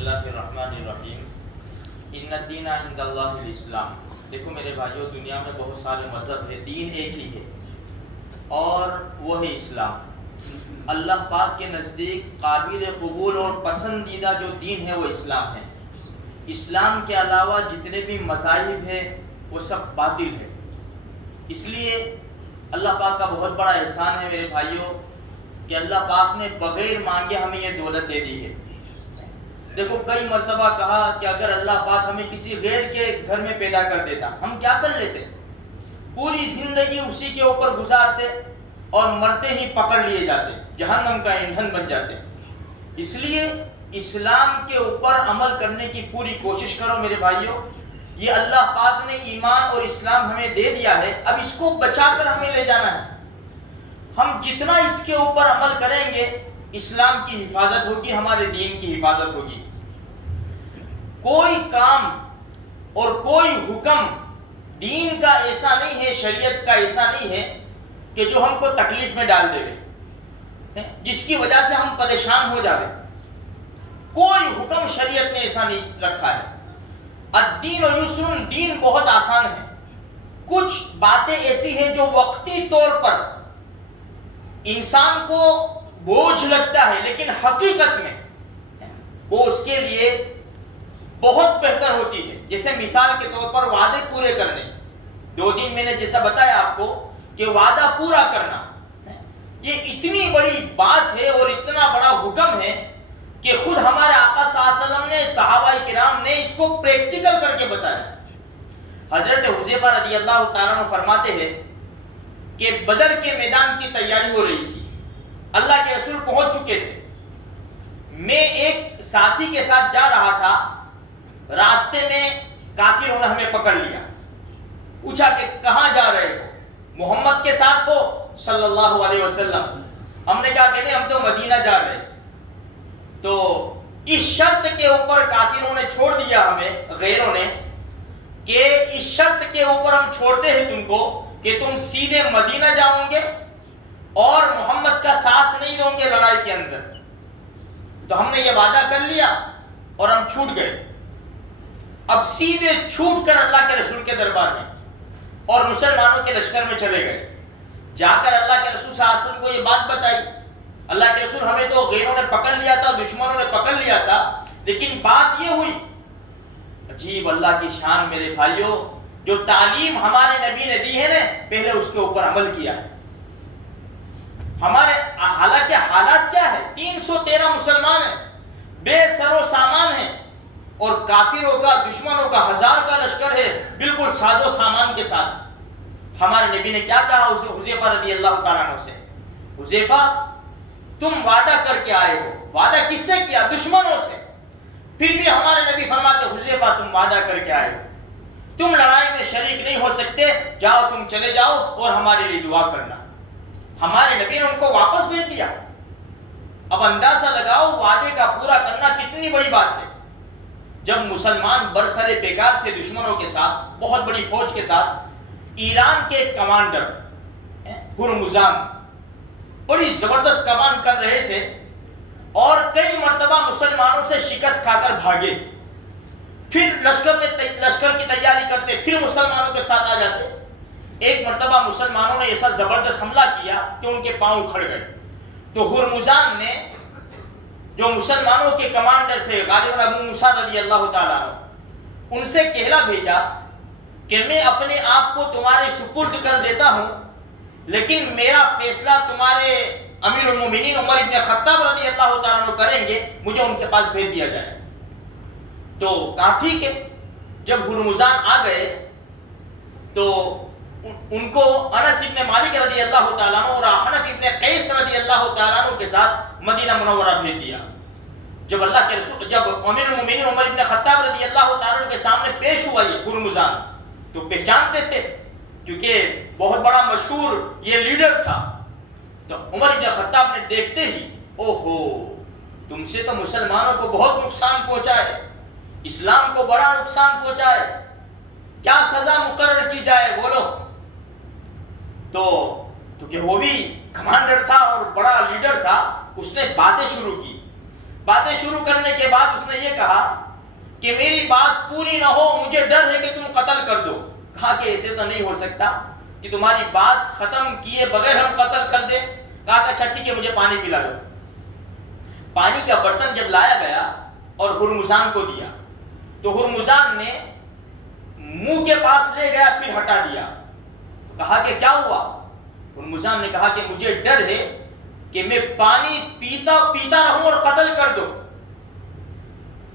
اللہ الرحمن الرحیم ان الدین عند اللہ الاسلام۔ دیکھو میرے بھائیو، دنیا میں بہت سارے مذہب ہے، دین ایک ہی ہے اور وہ ہے اسلام۔ اللہ پاک کے نزدیک قابل قبول اور پسندیدہ جو دین ہے وہ اسلام ہے۔ اسلام کے علاوہ جتنے بھی مذاہب ہیں وہ سب باطل ہے۔ اس لیے اللہ پاک کا بہت بڑا احسان ہے میرے بھائیوں کہ اللہ پاک نے بغیر مانگے ہمیں یہ دولت دے دی ہے۔ دیکھو کئی مرتبہ کہا کہ اگر اللہ پاک ہمیں کسی غیر کے گھر میں پیدا کر دیتا ہم کیا کر لیتے؟ پوری زندگی اسی کے اوپر گزارتے اور مرتے ہی پکڑ لیے جاتے، جہنم کا ایندھن بن جاتے۔ اس لیے اسلام کے اوپر عمل کرنے کی پوری کوشش کرو میرے بھائیوں۔ یہ اللہ پاک نے ایمان اور اسلام ہمیں دے دیا ہے، اب اس کو بچا کر ہمیں لے جانا ہے۔ ہم جتنا اس کے اوپر عمل کریں گے اسلام کی حفاظت ہوگی، ہمارے دین کی حفاظت ہوگی۔ کوئی کام اور کوئی حکم دین کا ایسا نہیں ہے، شریعت کا ایسا نہیں ہے کہ جو ہم کو تکلیف میں ڈال دے، جس کی وجہ سے ہم پریشان ہو جائیں۔ کوئی حکم شریعت نے ایسا نہیں رکھا ہے۔ الدین یسر، دین بہت آسان ہے۔ کچھ باتیں ایسی ہیں جو وقتی طور پر انسان کو بوجھ لگتا ہے، لیکن حقیقت میں وہ اس کے لیے بہت بہتر ہوتی ہے۔ جیسے مثال کے طور پر وعدے پورے کرنے، 2 دن میں نے جیسا بتایا آپ کو کہ وعدہ پورا کرنا یہ اتنی بڑی بات ہے اور اتنا بڑا حکم ہے کہ خود ہمارے آقا صلی اللہ علیہ وسلم نے، صحابہ کرام نے اس کو پریکٹیکل کر کے بتایا۔ حضرت حذیفہ رضی اللہ تعالیٰ عنہ فرماتے ہیں کہ بدر کے میدان کی تیاری ہو رہی تھی، اللہ کے رسول پہنچ چکے تھے، میں ایک ساتھی کے ساتھ جا رہا تھا، راستے میں کافروں نے ہمیں پکڑ لیا، پوچھا کہ کہاں جا رہے ہو؟ محمد کے ساتھ ہو صلی اللہ علیہ وسلم؟ ہم نے کہا کہ نہیں، ہم تو مدینہ جا رہے۔ تو اس شرط کے اوپر کافروں نے چھوڑ دیا ہمیں، غیروں نے، کہ اس شرط کے اوپر ہم چھوڑتے ہیں تم کو کہ تم سیدھے مدینہ جاؤ گے اور محمد کا ساتھ نہیں دو گے لڑائی کے اندر۔ تو ہم نے یہ وعدہ کر لیا اور ہم چھوٹ گئے۔ اب سیدھے چھوٹ کر اللہ کے رسول کے دربار میں اور مسلمانوں کے لشکر میں چلے گئے۔ جا کر اللہ کے رسول صلی اللہ علیہ وسلم کو یہ بات بتائی۔ اللہ کے رسول، ہمیں تو غیروں نے پکڑ لیا تھا، دشمنوں نے پکڑ لیا تھا، لیکن بات یہ ہوئی۔ عجیب اللہ کی شان میرے بھائیوں، جو تعلیم ہمارے نبی نے دی ہے نا، پہلے اس کے اوپر عمل کیا ہے۔ ہمارے حالانکہ حالات کیا ہے، 313 مسلمان ہیں، بے سر و سامان ہیں، اور کافروں کا، دشمنوں کا 1000 کا لشکر ہے، بالکل ساز و سامان کے ساتھ۔ ہمارے نبی نے کیا کہا حذیفہ رضی اللہ تعالیٰ عنہ سے؟ حذیفہ، تم وعدہ کر کے آئے ہو، وعدہ کس سے کیا؟ دشمنوں سے۔ پھر بھی ہمارے نبی فرماتے حذیفہ تم وعدہ کر کے آئے ہو، تم لڑائی میں شریک نہیں ہو سکتے، جاؤ تم چلے جاؤ اور ہمارے لیے دعا کرنا۔ ہمارے نبی نے ان کو واپس بھیج دیا۔ اب اندازہ لگاؤ وعدے کا پورا کرنا کتنی بڑی بات ہے۔ جب مسلمان برسر پیکار تھے دشمنوں کے ساتھ، بہت بڑی فوج کے ساتھ، ایران کے کمانڈر ہرمزان بڑی زبردست کمان کر رہے تھے اور کئی مرتبہ مسلمانوں سے شکست کھا کر بھاگے، پھر لشکر کی تیاری کرتے، پھر مسلمانوں کے ساتھ آ جاتے۔ ایک مرتبہ مسلمانوں نے ایسا زبردست حملہ کیا کہ ان کے پاؤں اکھڑ گئے۔ تو ہرمزان نے، جو مسلمانوں کے کمانڈر تھے غالباً ابو موسیٰ رضی اللہ تعالیٰ عنہ، ان سے کہلا بھیجا کہ میں اپنے آپ کو تمہارے سپرد کر دیتا ہوں، لیکن میرا فیصلہ تمہارے امیر المومنین عمر ابن خطاب رضی اللہ تعالیٰ عنہ کریں گے، مجھے ان کے پاس بھیج دیا جائے۔ تو کہا ٹھیک ہے۔ جب ہرمزان آ گئے تو ان کو انس ابن مالک رضی اللہ تعالیٰ عنہ اور حنف ابن قیس رضی اللہ تعالیٰ عنہ کے ساتھ مدینہ منورہ بھیج دیا۔ جب اللہ کے رسول، جب امیر المومنین عمر ابن خطاب رضی اللہ تعالیٰ عنہ کے سامنے پیش ہوا یہ ہرمزان، تو پہچانتے تھے کیونکہ بہت بڑا مشہور یہ لیڈر تھا۔ تو عمر ابن خطاب نے دیکھتے ہی، اوہو، تم سے تو مسلمانوں کو بہت نقصان پہنچا ہے، اسلام کو بڑا نقصان پہنچا ہے، کیا سزا مقرر کی جائے بولو؟ تو کیونکہ وہ بھی کمانڈر تھا اور بڑا لیڈر تھا، اس نے باتیں شروع کی باتیں شروع کرنے کے بعد اس نے یہ کہا کہ میری بات پوری نہ ہو، مجھے ڈر ہے کہ تم قتل کر دو۔ کہا کہ ایسے تو نہیں ہو سکتا کہ تمہاری بات ختم کیے بغیر ہم قتل کر دیں۔ کہا کہ اچھا ٹھیک ہے، مجھے پانی پلا دو۔ پانی کا برتن جب لایا گیا اور ہرمزان کو دیا تو ہرمزان نے منہ کے پاس لے گیا، پھر ہٹا دیا۔ کہا کہ کیا ہوا؟ ہرمزان نے کہا کہ مجھے ڈر ہے کہ میں پانی پیتا رہوں اور قتل کر دو۔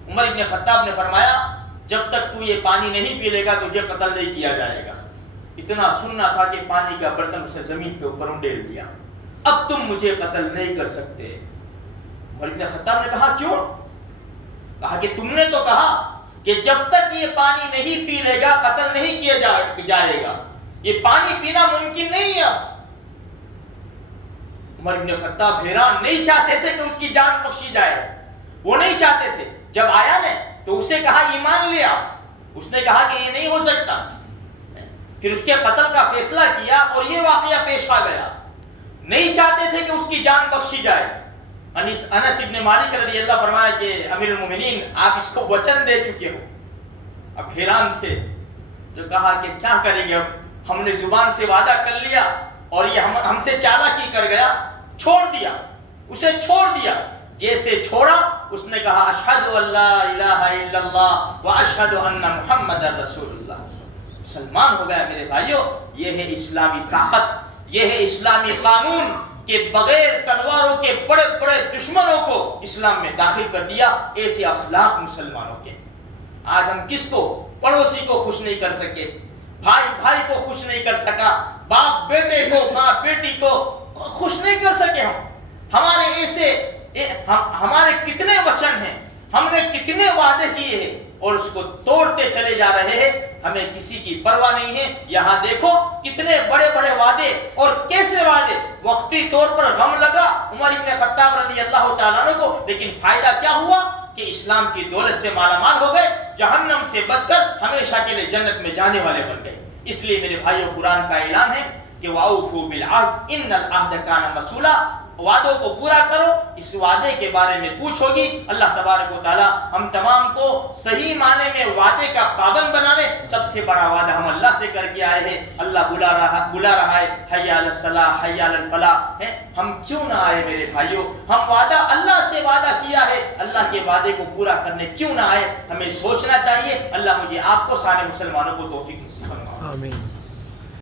عمر ابن خطاب نے فرمایا جب تک تو یہ پانی نہیں پی لے گا تجھے قتل نہیں کیا جائے گا۔ اتنا سننا تھا کہ پانی کا برتن اسے زمین کے اوپر انڈیل دیا۔ اب تم مجھے قتل نہیں کر سکتے۔ عمر ابن خطاب نے کہا کیوں؟ کہا کہ تم نے تو کہا کہ جب تک یہ پانی نہیں پی لے گا قتل نہیں کیا جائے گا، یہ پانی پینا ممکن نہیں ہے۔ اب عمر ابن خطاب حیران، نہیں چاہتے تھے کہ اس کی جان بخشی جائے، وہ نہیں چاہتے تھے۔ جب آیا نے تو اسے کہا ایمان لیا، اس نے کہا کہ یہ نہیں ہو سکتا، پھر اس کے قتل کا فیصلہ کیا اور یہ واقعہ پیش آ گیا۔ نہیں چاہتے تھے کہ اس کی جان بخشی جائے۔ انس ابن مالک رضی اللہ فرمایا کہ امیر المومنین آپ اس کو وچن دے چکے ہو۔ اب حیران تھے تو کہا کہ کیا کریں گے، اب ہم نے زبان سے وعدہ کر لیا اور یہ ہم سے چالاکی کر گیا، چھوڑ دیا، اسے چھوڑ دیا۔ جیسے چھوڑا اس نے کہا اشہد ان لا الہ الا اللہ واشہد ان محمد رسول اللہ۔ مسلمان ہو گیا میرے بھائیو۔ یہ ہے اسلامی طاقت، یہ ہے اسلامی قانون کہ بغیر تلواروں کے بڑے بڑے دشمنوں کو اسلام میں داخل کر دیا۔ ایسے اخلاق مسلمانوں کے۔ آج ہم کس کو، پڑوسی کو خوش نہیں کر سکے، بھائی کو خوش نہیں کر سکا، باپ بیٹے کو، ماں بیٹی کو خوش نہیں کر سکے۔ ہمارے کتنے وچن ہیں، ہم نے کتنے وعدے کیے ہیں اور اس کو توڑتے چلے جا رہے ہیں، ہمیں کسی کی پرواہ نہیں ہے۔ یہاں دیکھو کتنے بڑے بڑے وعدے اور کیسے وعدے، وقتی طور پر غم لگا عمر ابن خطاب رضی اللہ تعالیٰ عنہ کو، لیکن فائدہ کیا ہوا کہ اسلام کی دولت سے مالا مال ہو گئے، جہنم سے بچ کر ہمیشہ کے لیے جنت میں جانے والے بن گئے۔ اس لیے میرے بھائیو قرآن کا اعلان ہے کہ وَأَوْفُوا بِالْعَهْدِ إِنَّ الْعَهْدَ كَانَ مَسْئُولًا۔ وعدوں کو پورا کرو۔ اس وعدے کے بارے میں پوچھو گی۔ اللہ تبارک و تعالی ہم تمام کو صحیح معنی میں وعدے کا پابند بناوے۔ سب سے بڑا وعدہ ہم اللہ سے کر کے آئے ہیں، اللہ بلا رہا ہے حی علی الصلاح حی علی الفلاح ہے۔ ہم کیوں نہ آئے میرے بھائیو؟ ہم وعدہ اللہ سے وعدہ کیا ہے، اللہ کے وعدے کو پورا کرنے کیوں نہ آئے؟ ہمیں سوچنا چاہیے۔ اللہ مجھے آپ کو سارے مسلمانوں کو توفیق نصیب فرمائے۔ آمین۔